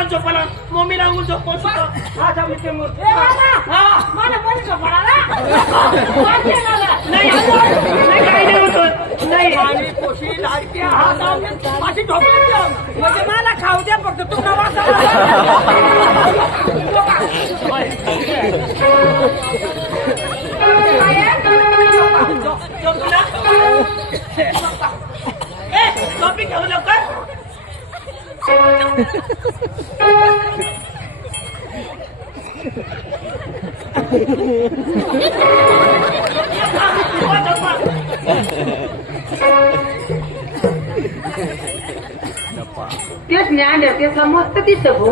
मला झोपाला मम्मी लागून झोपवतो हा जाऊ ते मोर मला पण झोपाला नाही नाही काही नाही होत नाही आणि कोशी लाडकी हा जाऊ माझी झोपली म्हणजे मला खाऊ द्या फक्त तुला वाचा कॉपी घेऊ लवकर तेच ज्ञान ते समजत तिथ भो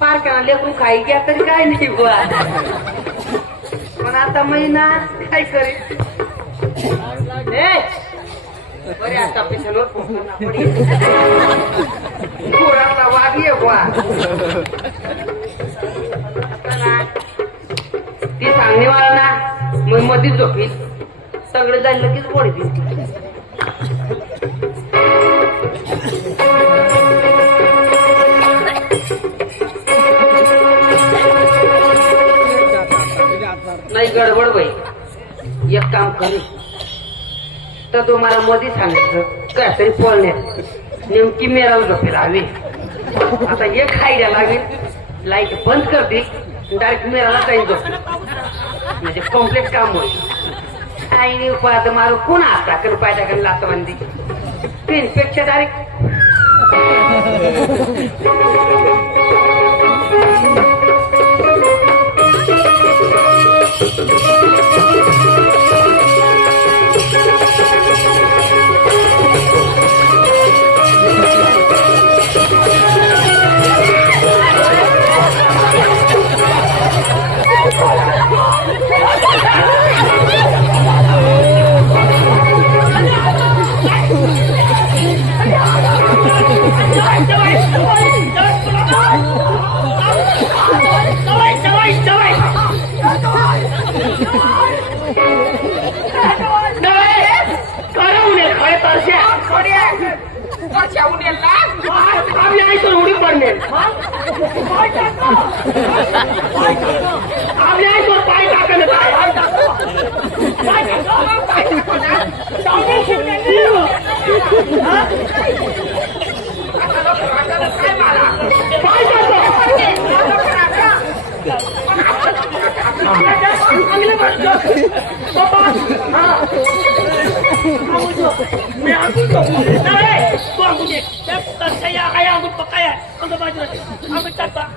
पार्काला लेकरू काही घ्या तरी काय नाही बुवा पण आता महिना काय करेल बरे आता पिछावर पोराला वागी बुवा ती सांगणे मला ना मग मध्ये झोपी सगळे जाईल लगेच बोलते नाही गडबड बाई एक काम करू तर तुम्हाला मध्ये सांगितलं काहीतरी बोलण्यात नेमकी मेराला झोपेल हवी आता एक खायला लागेल लाईट बंद करते डायरेक्ट मेराला जाईल झोप म्हणजे कॉम्प्लेक्स काम होईल आईने उपाय मारू कोण आता कर पाय टाकून लात बांधली पेनपेक्षा डायरेक्ट उडी पडणे पाय टाकले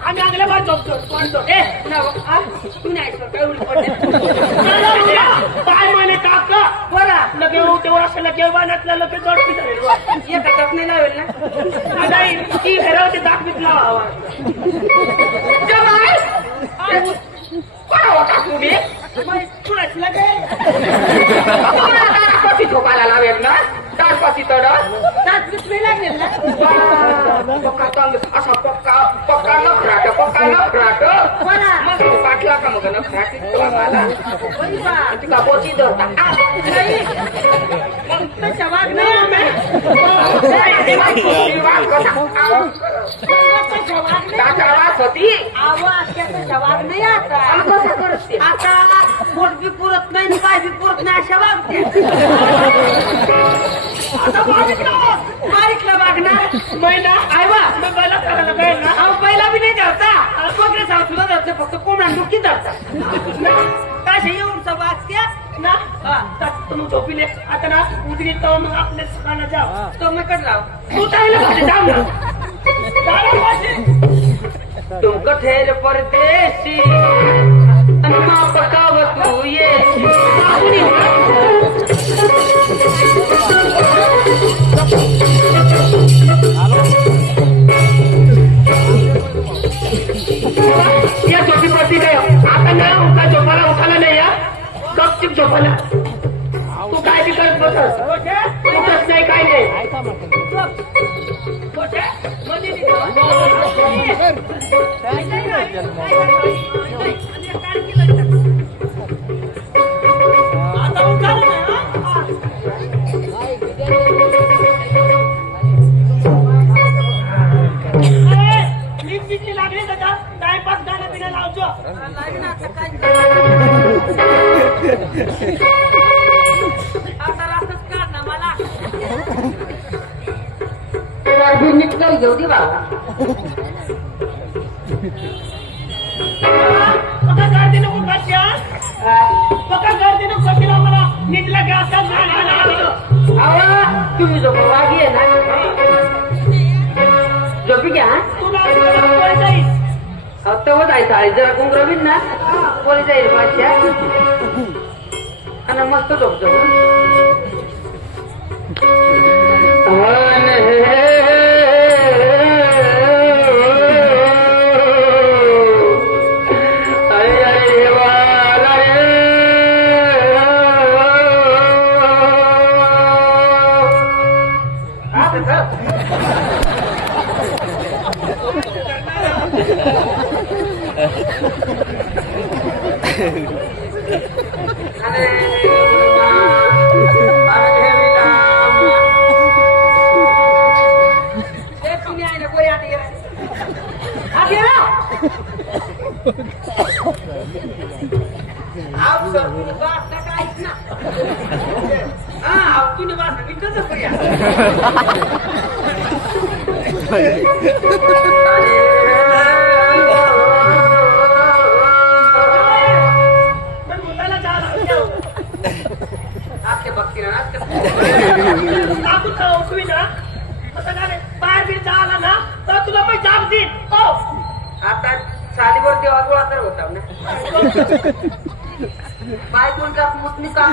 आम्ही आगल्या बाजू काय म्हणे टाकलं बरं लगे तेव्हा असं लगे बाणातलं लगे जोड एका ताप नाही लावेल ना ती घरावरती दाखवीत लावा झोपायला लावेल ना दारपाशी तड नाही लागेल ना असा पक्का पक्का नखराट मग पाठला का मग नखराटी मला तुला पोची धरता नाही आता पोट बी पुरत नाही काय बी पुरत नाही अशा वागते बारीकला वागणार महिना आयवा पहिला करायला पाहिजे ना पहिला बी नाही धरता वगैरे सुद्धा धरते फक्त कोणा दुखी धरतात काय येऊन वागत्या ना तुम्ही झोपिले आता ना उदरी तो मग आपल्या खाना जाऊ तो मग कट राव तू चांगलं जाऊ ना तुमको ठेर परदेसी पकाव तू ये या झोपी पडती काय आता ना उका झोपाला उठाला नाही या गपचिप झोपाला तू काय बी करत बसस उठत नाही काय नाही लागेल आता काय आता रातच काढ ना मला नीट काही घेऊ दे बाबा. बघा गर्दी नको कशा बघा गर्दी नको कशी मला नीटला घ्या आवा तुम्ही झोप वागी आहे ना झोपी घ्या. तुला जाईल तव जायचं आहे जरा कुंकरवीन ना कोणी जाईल पाचशा आणि मस्त झोपतो. आता साडीवर देवा गोळा तर होता ना बायकोन का मुठनी का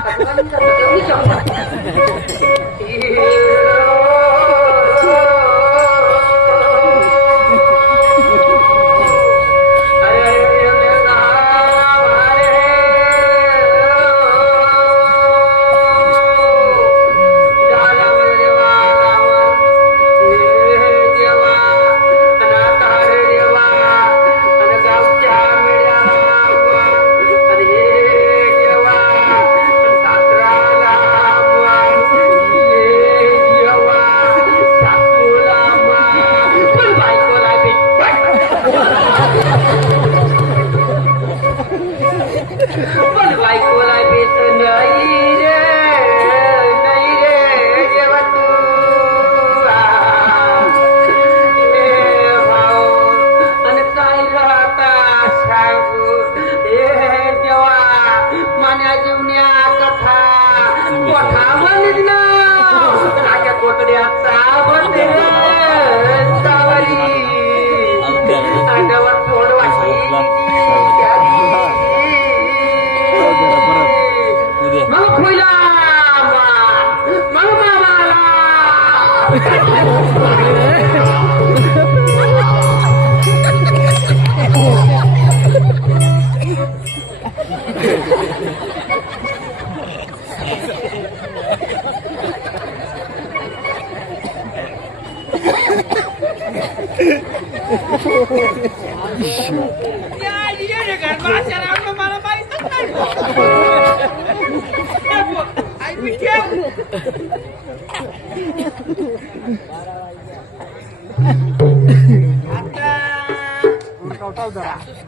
मला माहितच नाही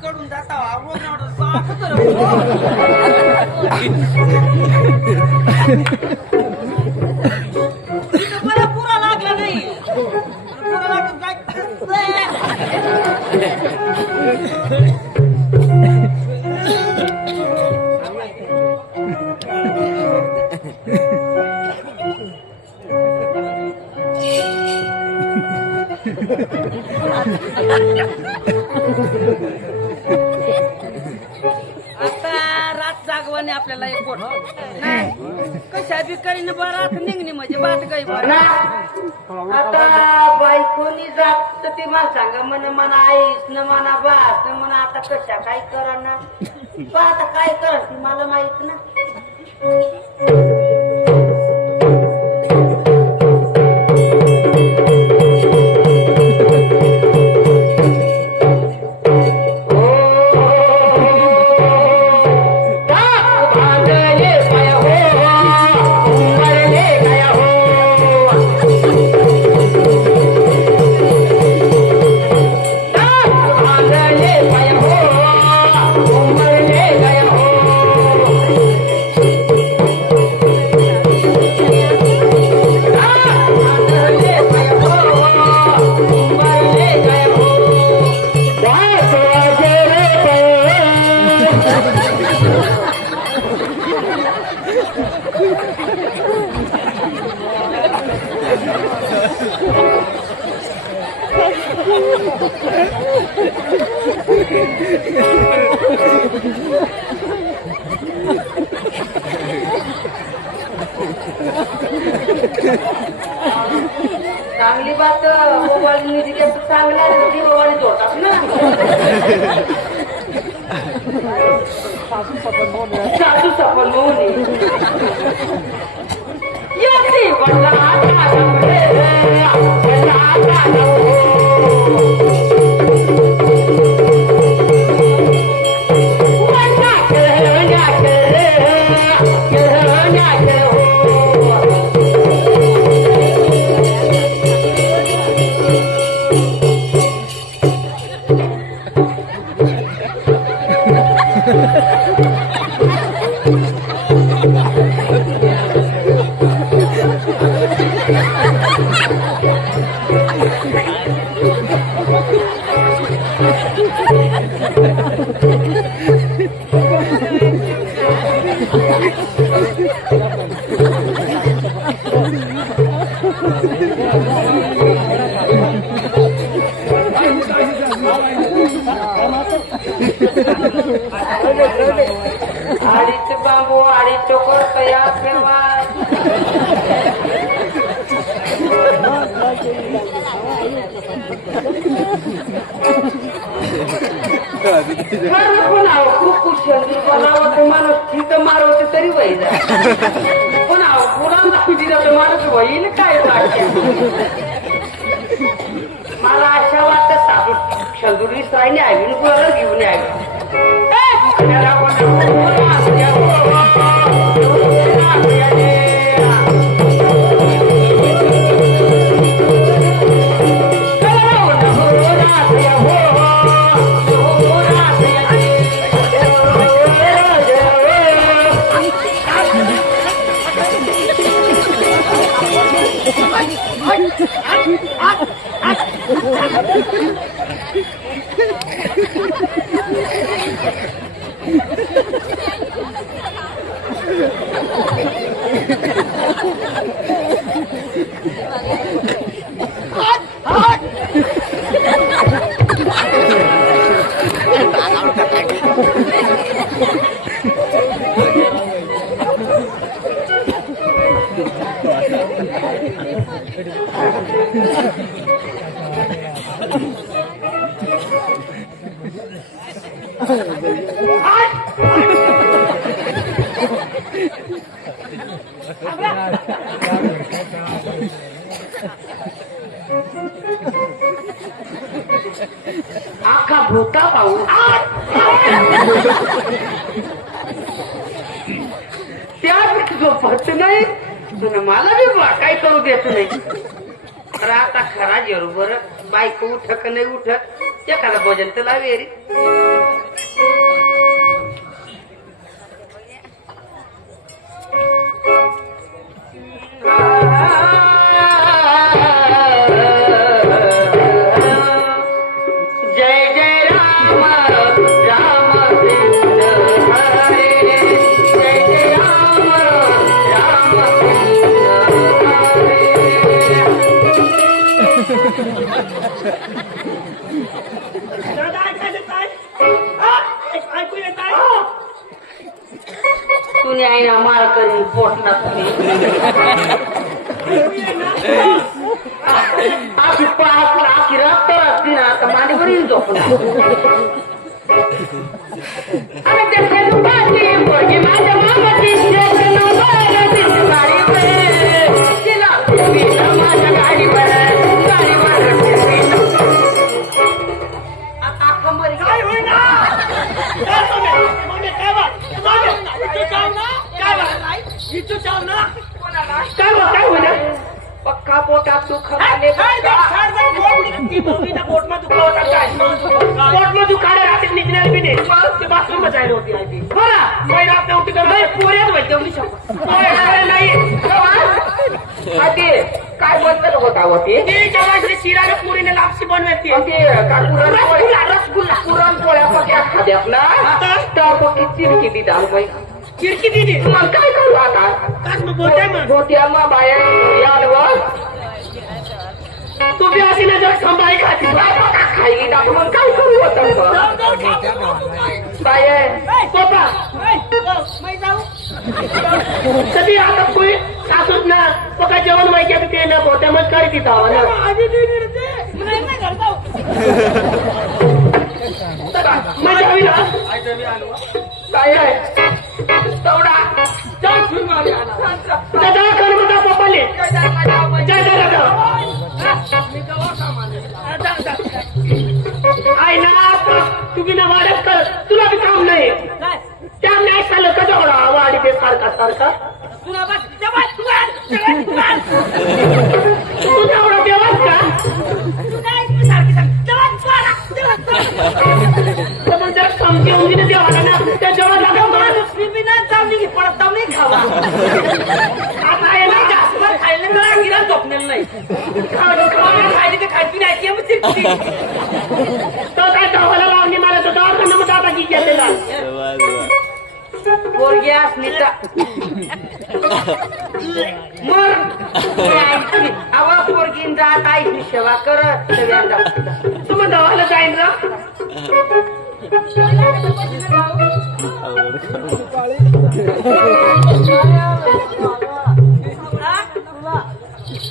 कडून जाता मला पुरा लागला नाही पुरा लागून काय आता रात जागवाने आपल्याला एक बोट नाही कशा बिकारीने बरात निघणे म्हणजे बात काही आता बायकोनी जात तर ते मला सांगा म्हणा आईस न म्हणा बास न म्हणा आता कशा काय करा ना आता काय करा ती मला माहित ना. चांगली बात मोबाईल म्युझिक चांगला आहे ती मोबाईल जोडतात ना सासू सफल होऊन येते आडीच बांबू आडीच चोकर तयार ठेवा खूप बनावं माणूस तिथं मारवते तरी वैद पण पुरा माणूस होईल काय मला अशा वाटतं साधू शंदुरी साईने आवी कुणाला घेऊन यावी आखा भूता पाहू त्यात झोपत नाही मला बी काय करू देत नाही तर आता खरा बरोबर बायको उठक नाही उठत एखादा भोजन तर लावे रे तुम्ही आहे ना मार करून पोटला तुम्ही आखी रात तर असते ना आता माझ्यावर येईल झोपला माझ्या मामाची माझ्या गाडीवर आता खंबरी काय होईल काय होईल पक्का पोटात दुःख पोटमा दुखायला रात्री निघणार बी नाही ते बाथरूम जायला होती काय बोलत होता होती शिराने पुरीने लापशी बनवायची रसगुल्ला पुरणपोळ्या पक्या खाद्यात ना चिरकी दिली दारू चिरकी दिली मग काय करू आता गोट्या मग बाहेर याल तुम्ही अशी नजर खंबाई खाती खायली टाकून काय करू होतं जाऊ जाऊ ठाकूर काय बाय पप्पा मै जाऊ कधी आता कोणी सासूच ना पका जेवण व्हायचे ते ना बोट्या मग काय तिथं हवं ना आधी दिली रे ते नाही नाही घर जाऊ मग जावी ना आयचं मी आलो काय आहे तेवढा जाऊ फिरून आली आला दादा कर बघा पप्पाले जा दादा मी जाऊ सामान आहे ना तुम्ही ना वाढत कर तुला बी काम नाही काय त्या नाही चाललं का जेवढा वाढी ते सारखा सारखा तुला बस तेव्हा तुला तू जेवढा देवास का तू नाही सारखी सांग तेव्हा तर मग जर समजी उंगीने देवाला ना त्या जेवढा लागेल पडत जाऊ नाही खावा आता आहे ना जास्त खायला मला गिरा झोपलेलं नाही खायला ते खायची नाही तो काय गावाला लावणी मला तो दवाखाना मग आता की घेतलेला पोरगी असली तर मर आवा पोरगीन जात आईची सेवा कर तुम्ही दवाला जाईन ना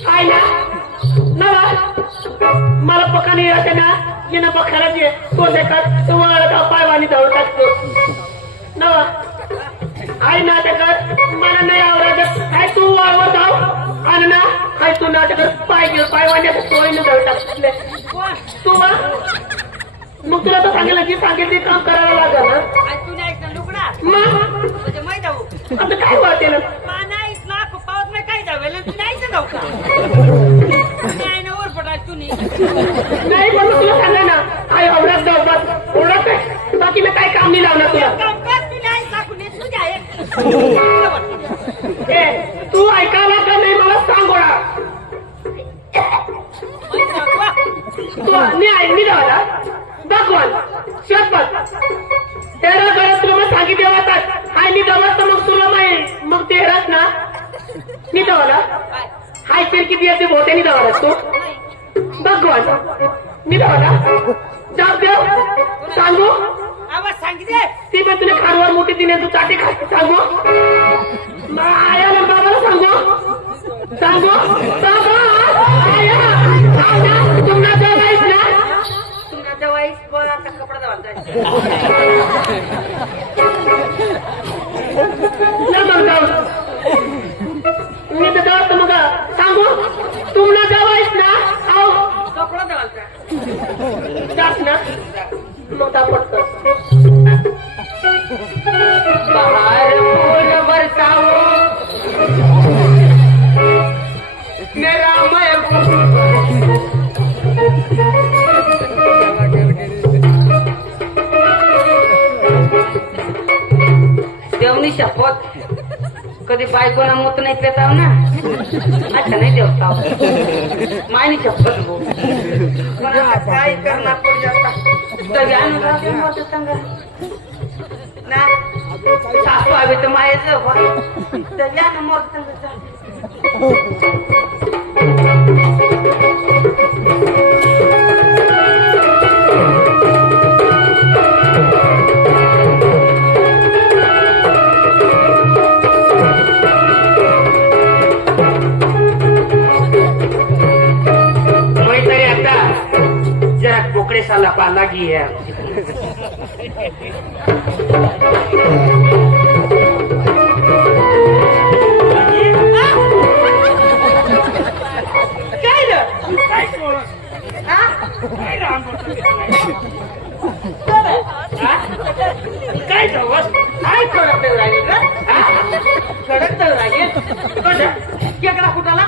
आहे ना नवा मला पकाने येते ना जिना पखाला जे तो देतात तो मला पायवानी धावत टाकतो नवा आहे ना त्याच्यात मला नाही आवडत काय तू वाळवत जाऊ आणि ना काय तू ना त्याच्यात पायवानी सोयीनं धावत टाकले तू वा मग तुला तर सांगेल की सांगेल ते काम करायला लागल ना तू नाही लुगडा मग म्हणजे माहित जाऊ आता काय वाटेल नाही ना पावत नाही काय जावेल तू नाही जाऊ का नाही ना वर पडाल तू नाही पण मग तुला सांगा ना आई आवडत जाऊ बस ओळख आहे बाकी मी काय काम नाही लावणार तुला काम कर तू नाही टाकून येत तुझ्या ए तू ऐकायला का नाही मला सांग ओळा तू मी जावा भगवान शपथ तेरा घरात तुला मग सांगितले वाटतात हाय मी दवात मग तुला माहिती मग ते राहत ना मी दवाला हाय फिरकी दियाचे भोट्यानी दवाला तू भगवान मी दवाला जाऊ देव सांगू आवाज सांगितले ती पण तुला खारवर मोठी दिने तू चाटे खाते सांगू आया ना बाबाला सांगू सांगू आया तुम्हाला जवायच ना तुमच्या जवाई आता कपडा ना मग जाऊ मी तर जाऊ मग सांगू तुम्हाला जवायच ना आओ कपडा दवालता जास ना मग पडतं बाहर फूल बरसाओ मेरा देवनी शपथ कधी बायकोना मूत नाही पेताव ना अच्छा नाही देवताव मायनी शपथ गो पण आता काय करणार पड जाता ना सासू हवी तर मायाचं दव्यानं मोर तरी आता जरा कोकडे साला पाला की आहे काय जावस काय कडक राहील कडक राहील केकडा कुठाला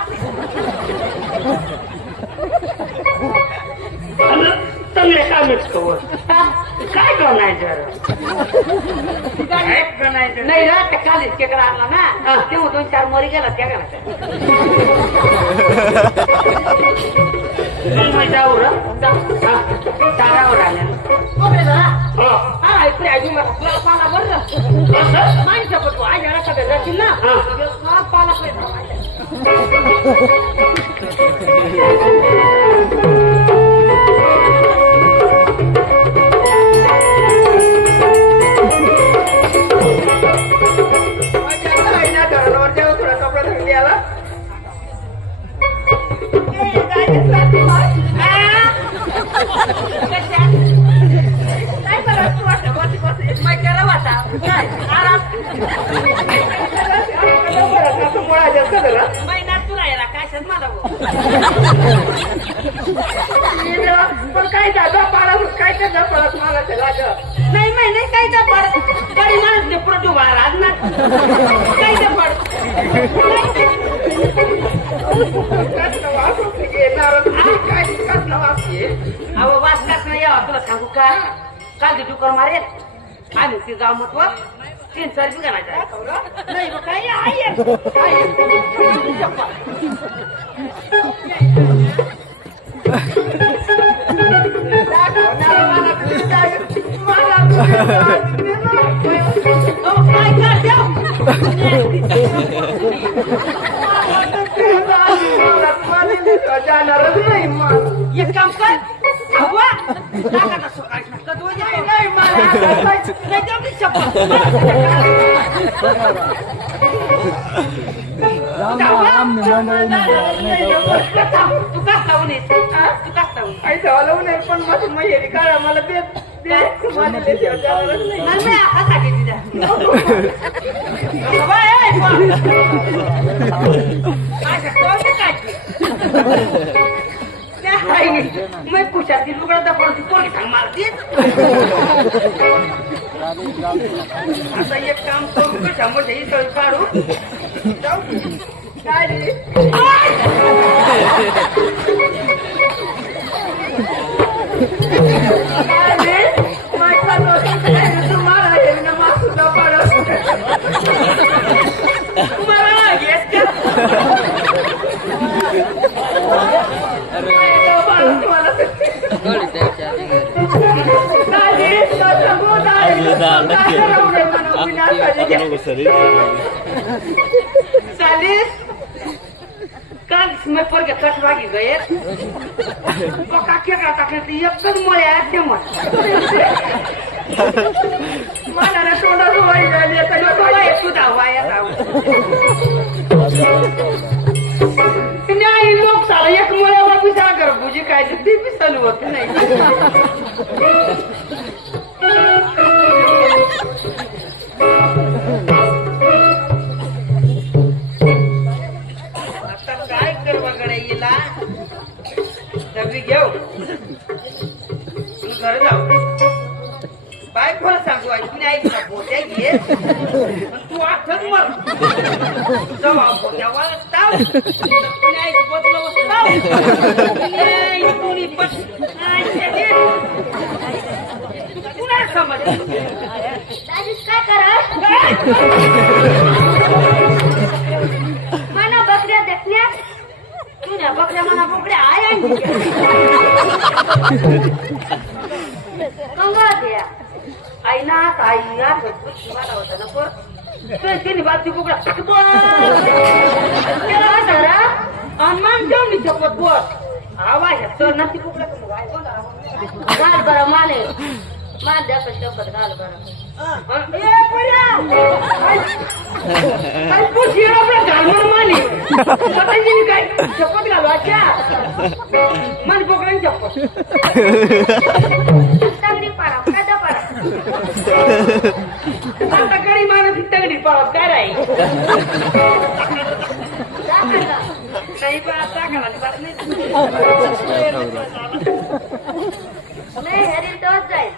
चांगले कामच कवर काय बनायचं काय बनायचं नाही ना त्या कालीच केकडा आणला ना तेव्हा 2-4 मोरी गेला त्या गेला जाऊ रा तारावर आल्या पाला बरं माणसं पटू आई जरा सगळं जातील ना पाला पण काय दादा पाडा काय करता पडत मला त्याला नाही नाही काय त्या पड गाडी माणूस ते पुढे उभा राहत ना काय त्या पड अहो वास कास नाही यावा तुला सांगू का काल ते डुकर मारेल आम्ही ते गाव महत्व 3-4 बी गाण्याचा नाही मग काय आहे जाणारच नाही मग एक काम कर तू का खाऊन येत तू का खाऊन लावून पण माझी मयुरी काढा मला ते मैं पुषाती लुगडा दाखवती पोरगी सांग मारती आता एक काम करू कशा म्हणजे ही सळ काढू काय रे तुम्हाला हे ना मासुदा पाडत तुम्हाला घेत काल मैं पर के कटवागी गए तो काके का टाकते एकच मोळे आहे ते मग मला ना तोंडा होई झाली तर थोडा एक सुद्धा वाया नाही लोक साला एक मोळ्यावर पिसा कर बुजी काय ते पिसालू होत नाही आता काय करवा गड्या येला डबी घेऊ तू घर जाऊ बाय कोण सांगू ऐकून ऐक ना बोट्या घे तू आठच मर जाऊ बोट्यावर ताव कोणी ऐक बोतलं वसताव कोणी पण पुन्हा समज काय करा मना बकऱ्या देखण्यात तुझ्या बकऱ्या मना बोकड्या आया कंगा द्या आई ना आई या मला होता ना पण तिने बाजू बोकड्या अनुमान घेऊन मी चपत बोल आवाज तर नक्की बोकड्या घाल बरं माने मान द्या शपथ घाल बरं माने काय शपथ घालू अच्छा मन बोकड्याने शपथ तगडी पाडा कदा पाडा आता गडी माणूस तगडी पाडा काय राहील नाही पण आता घालायला नाही हरी तोच जाईल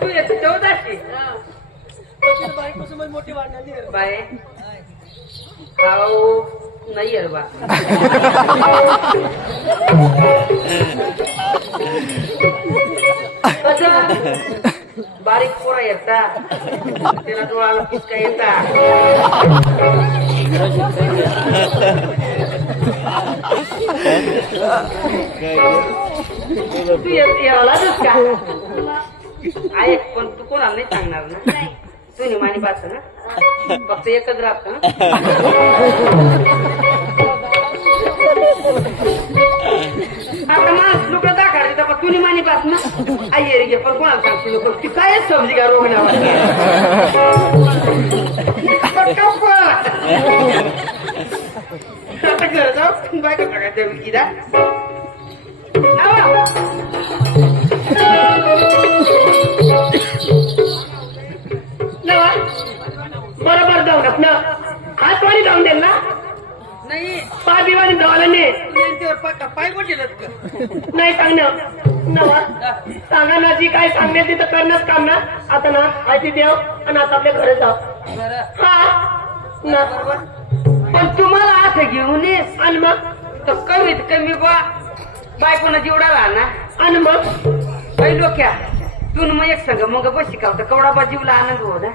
तू याची 14शी मोठी वाढणारी बाय खाऊ नाही अरे बा बारीक पोरा येता त्याला डोळाला पुचका येता तू यालाच का ऐक पण तू कोणाला नाही सांगणार ना तुझी मानी बात ना फक्त एकच राहत ना आता माणूस लोक दाखवायचे तर तुझी मानी बात ना आई रे घे पण कोणाला सांगतो लोक ती काय समजी का रोग आता घर जाऊ बायका बघायचं विकीदा बरोबर जाऊ ना हात पाणी जाऊन देईल ना नाही पा दिवाणी धावला नाही तू यांच्यावर पाय बोटेलच का नाही सांगणार नवा सांगा ना जी काय सांगण्यात तिथं करणंच काम ना आता ना आयती देव आणि आता आपल्या घरी जाऊ बरं हा ना पण तुम्हाला असं घेऊन येस आणि मग तर कमीत कमी बा बायकोना जेवढा राहा ना आणि मग पहिलो क्या तू मग एक संग मग बशी का होता कवडा बा जीवला आनंद हो ना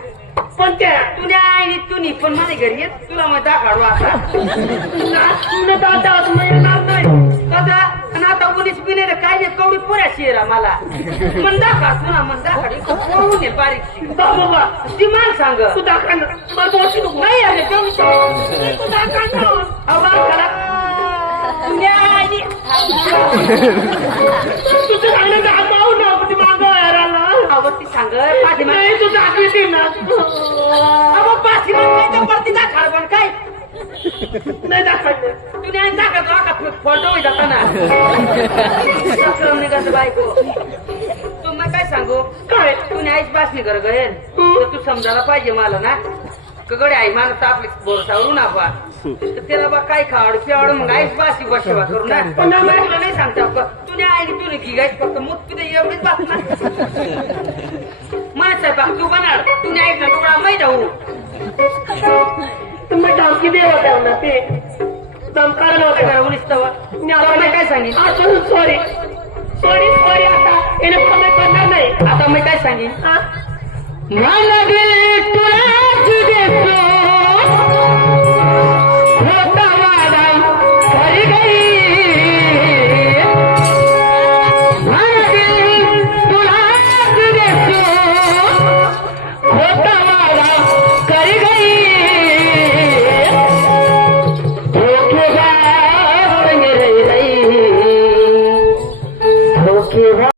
पण त्या तुझ्या आईने तुनी पण माझ्या घरी येत तुला मग दाखवाडू आता तुला दादा येणार नाही दादा आणि आता उनीस बिने काय नाही कवडी पुऱ्या शिरा मला मन दाखवा तुला मन दाखवाडी पळून ये बारीकशी बाबा ती मान सांग तू दाखवा ना मला दोषी नको नाही अरे तेवढी तू दाखवा ना अवघड करा तुझ्या आईने तुझं सांगणं दाखवावं ना पण ती मागं यायला आवडती सांग पाठी नाही तू दाखवते ना पाठी वरती दाखवा पण काय नाही दाखवायचं तुझ्या आई दाखवतो का फोटो जाताना निघायचं बायको तू मग काय सांगू काय तुने आईच बासनी कर गयेल तर तू समजायला पाहिजे मला ना गडे आई मला तर आपली बोरसावरून आपा तर त्याला बा काय खावड पिवाड मग आईच बासी बसेवा करू ना पण तुला नाही सांगता तुझ्या आईने तुने की गायच फक्त मूत पिते एवढीच बात ना माणसा बा तू बनाड तुने ऐक ना तुला माहित हो तुम्ही धमकी दे होत्या ना ते धमकार नव्हते उनीस तवा काय सांगेन सॉरी सॉरी सॉरी आता येणे कमी करणार नाही आता मी काय सांगेन हा? मला दिल तुला देतो होता वादा खरी गई मला दिल तुला देतो होता वादा खरी गई धोखेबाज रही धोखेबाज